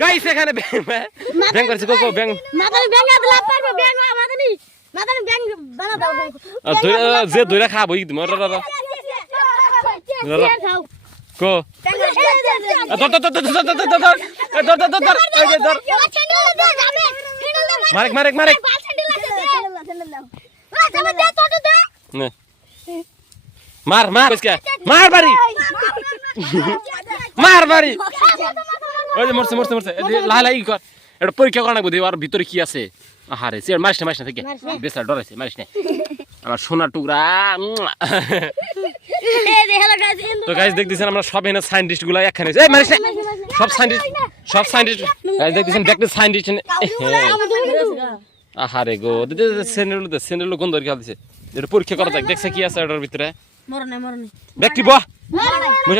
Guys এখানে ব্যাং ব্যাং। করছে cocoa ব্যাং। মাদানি ব্যাং এত লাভ পারবে ব্যাং মাদানি মাদানি ব্যাং বানা দাও ধইরা- যে ধরে খাব ই মর র র কো। ধর ধর ধর ধর ধর ধর ধর ধর। ধর ধর মারেক মারেক মারেক। মার মার। মার বাড়ি। মার বাড়ি। ওই যে মরছে মরছে মরছে। লাই লাই কর। এটা পরীক্ষা করা আর ভিতরে কি আছে? আহারে সে মারিস না মারিস না থেকে বেসার ডরাইছে মারিস না। আমার সোনার টুকরা তো গাইজ দেখতেছেন আমরা সব এনে সাইন্টিস্টগুলা একখানে এই মারিস না। সব সাইন্টিস্ট সব সাইন্টিস্ট গাইজ দেখতেছেন দেখতে সাইন্টিস্ট আহারে গো সেন্ডেল সেন্ডেল গন্ধ রেখে দিছে এটা পরীক্ষা করা যাক দেখছে কি আছে এটার ভিতরে। মরনে মরনে ব্যক্তি বহ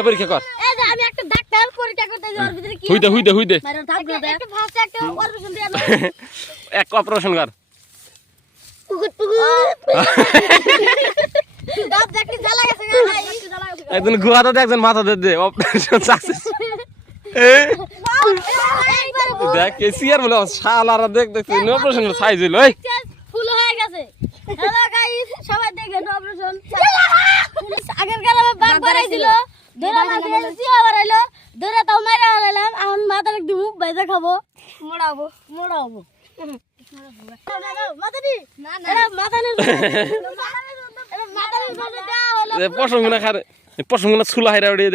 পরীক্ষা কর। আমি একটা ডাক্তার পরীক্ষা করতে যাওয়ার ভিতরে কি হইতে হইতে হইতে একটা ফার্স্ট একটা অপারেশন দিয়ে এক অপারেশন কর। পুকুট পুকুট একজন গুহাতে একজন মাথা দে। দে অপারেশন সাকসেস দেখ এসিয়ার বলে শালারা দেখ দেখ অপারেশন সাইজ হইল ওই ফুল হয়ে গেছে। হ্যালো গাইস সবাই দেখেন অপারেশন আগের কালে বাঘ বাড়াই দিল ধরে মাছ জিয়া বাড়াইলো ধরে হাইরা উড়িয়ে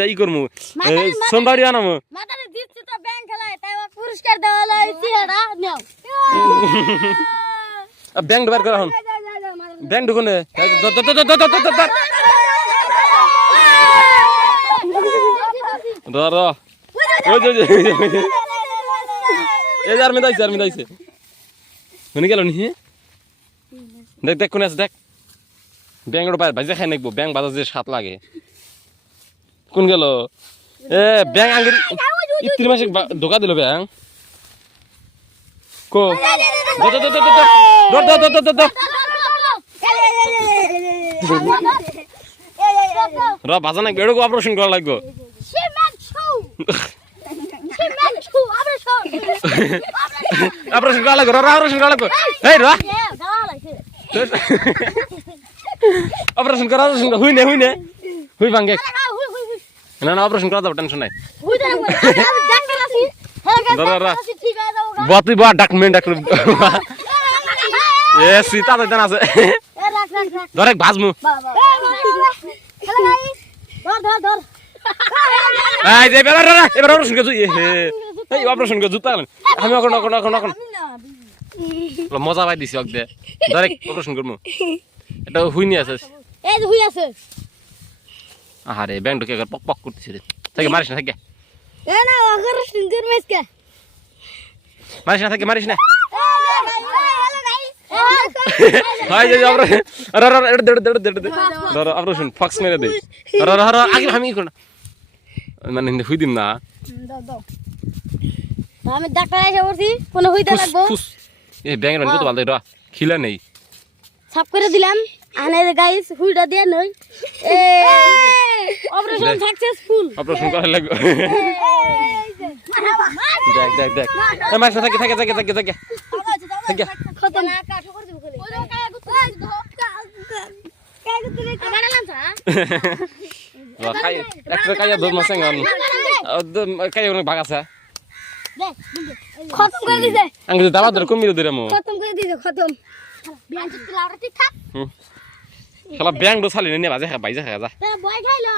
ব্যাংক বার ব্যাংক ঢুকুন ধর ওই যে এই আর মেদাইছে আর মেদাইছে শুনে গেল নি দেখ দেখ কোনে আছে দেখ ব্যাংকের বাইরে ভাজে খাই নাকবো ব্যাং বাজার যে সাত লাগে কোন গেল এ ব্যাং আঙ্গের ইত্রি মাসে ধোকা দিল ব্যাং কো রা বাজা নাকবে এরকম অপারেশন করা লাগবে operasi galak ora operasi galak hei ora operasi করা operasi হুই নে হুই নে হুই ভাঙ্গে না না অপারেশন করা দাও টেনশন নাই হুই দা ডাক্তার আছি দাদা ঠিক আছে বাতি বা ডাকমেন্ট ডাক্তার এ সীতা দাদা আছে ধরে ভাজমু ধর ধর ধর এই যে এবার এবার এবার অপারেশন করে এ হে। এই অপারেশন করে জুতা গেলেন আমি এখন এখন এখন এখন। মজা পাই দিছি অক দে। ডাইরেক্ট অপারেশন করমু। এটা হুই নি আছে। এই যে হুই আছে। আহারে ব্যাংক ঢুকে পক পক করতেছে রে। থাকে মারিস না থাকে এ না অগর সুন্দর মেসকে মারিস না থাকে মারিস না। হয় যে অপারেশন র র দেড় দেড় দেড় দে র র অপারেশন ফক্স মেরে দে র র র আগে আমি কোন মানে হুই দিম না। আমি ডাক্তার এসে বলছি কোনো হইতে ফুস লাগবো? ফুস। এ ব্যাংক রান কত ভালো র খিলা নেই। সাফ করে দিলাম। আনে গাইস হুইটা দিয়ে নই এ অপারেশন সাকসেসফুল অপারেশন করা লাগবে। দেখ দেখ দেখ। এ না থাকে থাকে থাকে থাকে থাকে। থাকে। কত না কাঠো করে দিব খালি ওই কায়া গুতো কায়া গুতো বানালাম সা র খাই একটা কাইয়া দোর মাসে গান কাইয়া অনেক ভাগ আছে খতম করে দিছে আঙ্গুল দাবা ধরে কমিয়ে দিরে মো খতম করে দিছে খতম বিয়ান চিত্তে লাউড়া ঠিক থাক খেলা ব্যাংক চালি নিয়ে বাজে খা বাইজে খা যা বয় খাইলো